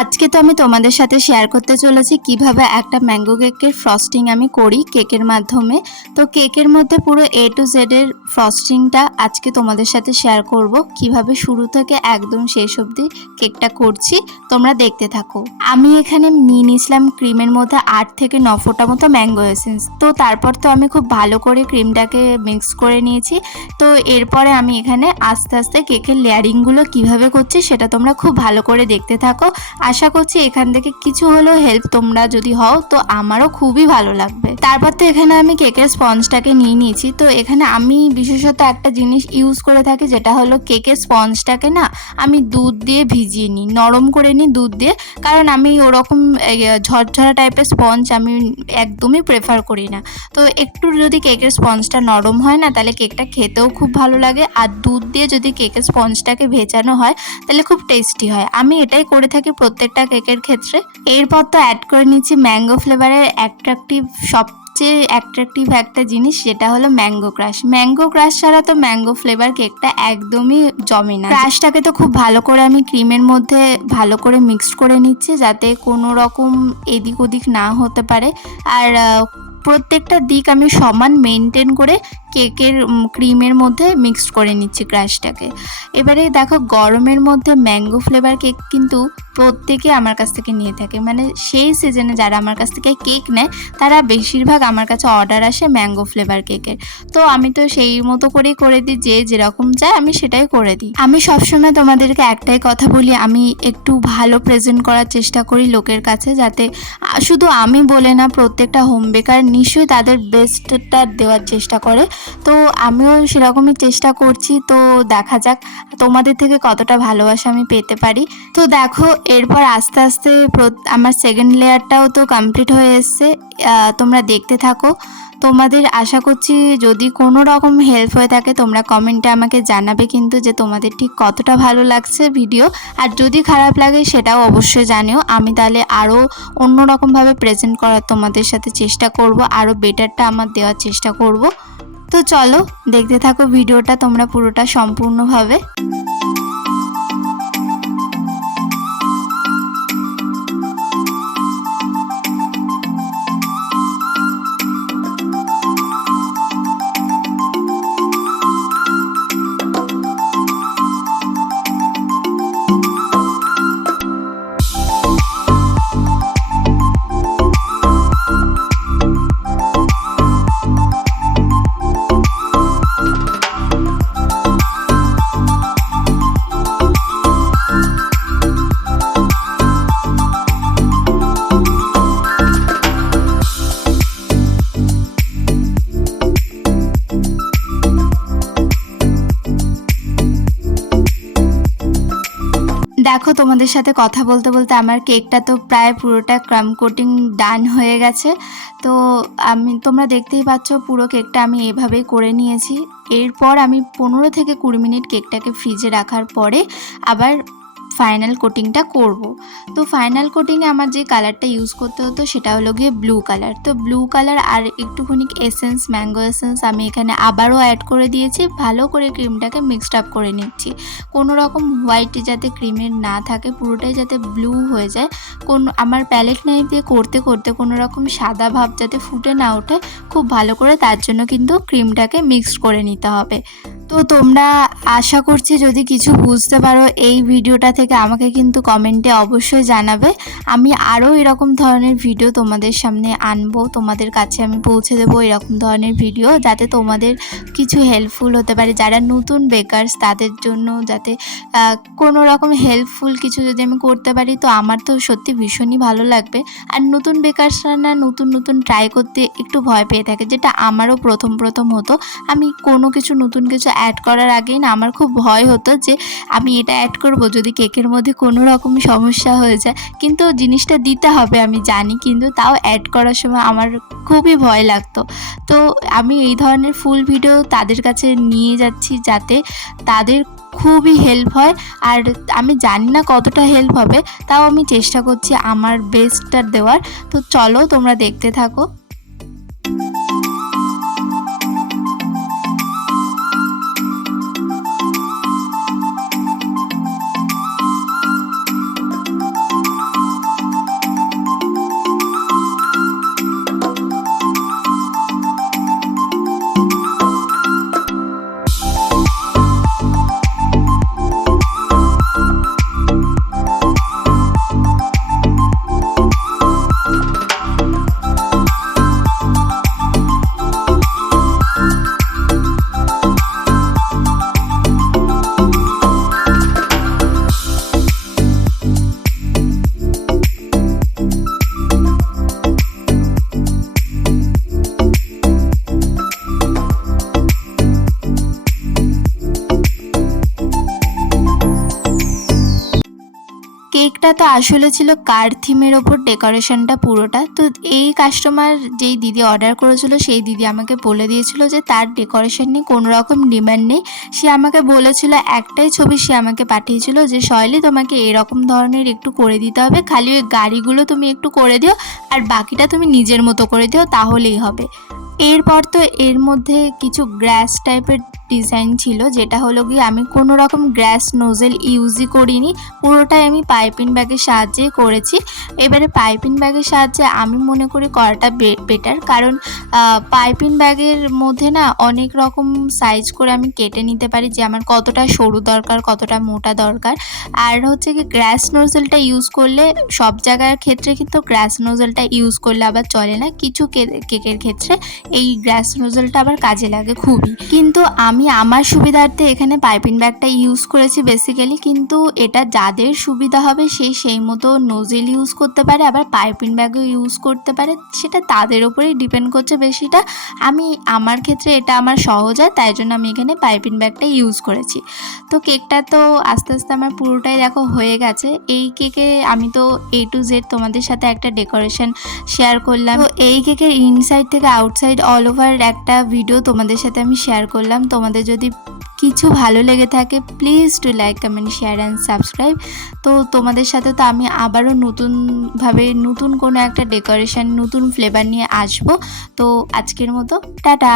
আজকে তো আমি তোমাদের সাথে শেয়ার করতে চলেছি কীভাবে একটা ম্যাঙ্গো কেকের ফ্রস্টিং আমি করি কেকের মাধ্যমে। তো কেকের মধ্যে পুরো এ টু জেড এর ফ্রস্টিংটা আজকে তোমাদের সাথে শেয়ার করব। কীভাবে শুরু থেকে একদম শেষ অবধি কেকটা করছি, তোমরা দেখতে থাকো। আমি এখানে নিয়ে নিয়েছিলাম ক্রিমের মধ্যে আট থেকে ন ফোঁটা মতো ম্যাঙ্গো এসেন্স তো তারপর তো আমি খুব ভালো করে ক্রিমটাকে মিক্স করে নিয়েছি। তো এরপরে আমি এখানে আস্তে আস্তে কেকের লেয়ারিংগুলো কীভাবে করছি সেটা তোমরা খুব ভালো করে দেখতে থাকো। আশা করছি এখান থেকে কিছু হলেও হেল্প তোমরা যদি হও, তো আমারও খুবই ভালো লাগবে। তারপর তো এখানে আমি কেকের স্পঞ্জটাকে নিয়ে নিয়েছি। তো এখানে আমি বিশেষত একটা জিনিস ইউজ করে থাকি, যেটা হলো কেকের স্পঞ্জটাকে না, আমি দুধ দিয়ে ভিজিয়ে নিই। নরম করে নিই দুধ দিয়ে, কারণ আমি ওরকম ঝরঝরা টাইপের স্পঞ্জ আমি একদমই প্রেফার করি না। তো একটু যদি কেকের স্পঞ্জটা নরম হয় না, তাহলে কেকটা খেতেও খুব ভালো লাগে। আর দুধ দিয়ে যদি কেকের স্পঞ্জটাকে ভেজানো হয়, তাহলে খুব টেস্টি হয়। আমি এটাই করে থাকি প্রত্যেকটা কেকের ক্ষেত্রে। এরপর তো অ্যাড করে নিচ্ছি ম্যাঙ্গো ফ্লেভারের অ্যাট্রাকটিভ সব সবচেয়ে অ্যাট্রাকটিভ একটা জিনিস সেটা হলো ম্যাঙ্গো ক্রাশ ম্যাঙ্গো ক্রাশ ছাড়া তো ম্যাঙ্গো ফ্লেভার কেকটা একদমই জমে না। ক্রাশটাকে তো খুব ভালো করে আমি ক্রিমের মধ্যে ভালো করে মিক্সড করে নিচ্ছি যাতে কোনো রকম এদিক ওদিক না হতে পারে। আর প্রত্যেকটা দিক আমি সমান মেনটেন করে কেকের ক্রিমের মধ্যে মিক্সড করে নিচ্ছি ক্রাশটাকে এবারে দেখো গরমের মধ্যে ম্যাঙ্গো ফ্লেভার কেক কিন্তু প্রত্যেকে আমার কাছ থেকে নিয়ে থাকে। মানে সেই সিজনে যারা আমার কাছ থেকে কেক নেয়, তারা বেশিরভাগ আমার কাছে অর্ডার আসে ম্যাঙ্গো ফ্লেভার কেকের তো আমি তো সেই মতো করেই করে দিই, যে যেরকম চায় আমি সেটাই করে দিই। আমি সবসময় তোমাদেরকে একটাই কথা বলি, আমি একটু ভালো প্রেজেন্ট করার চেষ্টা করি লোকের কাছে, যাতে শুধু আমি বলে না, প্রত্যেকটা হোম বেকার নিশ্চয়ই তাদের বেস্টটা দেওয়ার চেষ্টা করে। তো আমিও সেরকমই চেষ্টা করছি। তো দেখা যাক তোমাদের থেকে কতটা ভালোবাসা আমি পেতে পারি। তো দেখো, এরপর আস্তে আস্তে আমার সেকেন্ড লেয়ারটাও তো কমপ্লিট হয়ে এসছে। তোমরা দেখতে থাকো। তোমাদের আশা করছি যদি কোনো রকম হেল্প হয়ে থাকে, তোমরা কমেন্টে আমাকে জানাবে কিন্তু যে তোমাদের ঠিক কতটা ভালো লাগছে ভিডিও আর যদি খারাপ লাগে সেটাও অবশ্যই জানিও। আমি তাহলে আরও অন্যরকমভাবে প্রেজেন্ট করার তোমাদের সাথে চেষ্টা করব। আরও বেটারটা আমার দেওয়ার চেষ্টা করব। তো চলো দেখতে থাকো ভিডিওটা তোমরা পুরোটা সম্পূর্ণভাবে। দেখো, তোমাদের সাথে কথা বলতে বলতে আমার কেকটা তো প্রায় পুরোটা ক্রাম কোটিং ডান হয়ে গেছে। তো আমি, তোমরা দেখতেই পাচ্ছ, পুরো কেকটা আমি এভাবেই করে নিয়েছি। এরপর আমি পনেরো থেকে কুড়ি মিনিট কেকটাকে ফ্রিজে রাখার পরে আবার ফাইনাল কোটিংটা করব। তো ফাইনাল কোটিংয়ে আমার যে কালারটা ইউজ করতে হতো সেটা হলো গিয়ে ব্লু কালার তো ব্লু কালার আর একটুখানি এসেন্স ম্যাঙ্গো এসেন্স আমি এখানে আবারও অ্যাড করে দিয়েছি, ভালো করে ক্রিমটাকে মিক্সড আপ করে নিচ্ছি। কোনো রকম হোয়াইট যাতে ক্রিমের না থাকে, পুরোটাই যাতে ব্লু হয়ে যায়। কোন, আমার প্যালেট নাইফ দিয়ে করতে করতে কোনো রকম সাদা ভাব যাতে ফুটে না ওঠে, খুব ভালো করে তার জন্য কিন্তু ক্রিমটাকে মিক্সড করে নিতে হবে। তো তোমরা আশা করছি যদি কিছু বুঝতে পারো, এই ভিডিওটা থেকে আমাকে কিন্তু কমেন্টে অবশ্যই জানাবে। আমি আরও এরকম ধরনের ভিডিও তোমাদের সামনে আনব, তোমাদের কাছে আমি পৌঁছে দেবো এরকম ধরনের ভিডিও যাতে তোমাদের কিছু হেল্পফুল হতে পারে। যারা নতুন বেকারস তাদের জন্য যাতে কোনো রকম হেল্পফুল কিছু যদি আমি করতে পারি, তো আমার তো সত্যি ভীষণই ভালো লাগবে। আর নতুন বেকারসরা না নতুন নতুন ট্রাই করতে একটু ভয় পেয়ে থাকে, যেটা আমারও প্রথম প্রথম হতো। আমি কোনো কিছু নতুন কিছু অ্যাড করার আগেই না আমার খুব ভয় হতো যে আমি এটা অ্যাড করব যদি কেকের মধ্যে কোনো রকম সমস্যা হয়ে যায়। কিন্তু জিনিসটা দিতে হবে, আমি জানি। কিন্তু তাও অ্যাড করার সময় আমার খুবই ভয় লাগতো। তো আমি এই ধরনের ফুল ভিডিও তাদের কাছে নিয়ে যাচ্ছি যাতে তাদের খুবই হেল্প হয়। আর আমি জানি না কতটা হেল্প হবে, তাও আমি চেষ্টা করছি আমার বেস্টটা দেওয়ার। তো চলো তোমরা দেখতে থাকো। আসলে ছিল কার থিমের ওপর ডেকোরেশনটা পুরোটা। তো এই কাস্টমার যেই দিদি অর্ডার করেছিল, সেই দিদি আমাকে বলে দিয়েছিল যে তার ডেকোরেশন নিয়ে কোনো রকম ডিমান্ড নেই। সে আমাকে বলেছিল, একটাই ছবি সে আমাকে পাঠিয়েছিল যে, শৈলী, তোমাকে এরকম ধরনের একটু করে দিতে হবে। খালি ওই গাড়িগুলো তুমি একটু করে দিও আর বাকিটা তুমি নিজের মতো করে দিও, তাহলেই হবে। এরপর তো এর মধ্যে কিছু গ্রাস টাইপের ডিজাইন ছিল, যেটা হলো গিয়ে আমি কোনো রকম গ্রাস নোজেল ইউজই করিনি, পুরোটাই আমি পাইপিং ব্যাগের সাহায্যে করেছি। এবারে পাইপিং ব্যাগের সাহায্যে আমি মনে করি করাটা বেটার কারণ পাইপিং ব্যাগের মধ্যে না অনেক রকম সাইজ করে আমি কেটে নিতে পারি যে আমার কতটা সরু দরকার, কতটা মোটা দরকার। আর হচ্ছে কি গ্রাস নোজেলটা ইউজ করলে সব জায়গার ক্ষেত্রে কিন্তু গ্রাস নোজেলটা ইউজ করলে আবার চলে না। কিছু কেকের ক্ষেত্রে এই গ্রাস নোজেলটা আবার কাজে লাগে খুবই। কিন্তু আমি আমার সুবিধার্থে এখানে পাইপিং ব্যাগটা ইউজ করেছি বেসিক্যালি কিন্তু এটা যাদের সুবিধা হবে সেই সেই মতো নোজেল ইউজ করতে পারে, আবার পাইপিং ব্যাগও ইউজ করতে পারে। সেটা তাদের ওপরেই ডিপেন্ড করছে বেশিটা। আমি, আমার ক্ষেত্রে এটা আমার সহজ হয়, তাই জন্য আমি এখানে পাইপিং ব্যাগটা ইউজ করেছি। তো কেকটা তো আস্তে আস্তে আমার পুরোটাই দেখো হয়ে গেছে। এই কেকে আমি তো এ টু জেড তোমাদের সাথে একটা ডেকোরেশন শেয়ার করলাম। তো এই কেকের ইনসাইড থেকে আউটসাইড অল ওভার একটা ভিডিও তোমাদের সাথে আমি শেয়ার করলাম। তোমাদের যদি কিছু ভালো লেগে থাকে please to like comment share and subscribe তো তোমাদের সাথে তো আমি আবারও নতুনভাবে নতুন কোনো একটা ডেকোরেশন নতুন ফ্লেভার নিয়ে আসব। তো আজকের মতো, টাটা!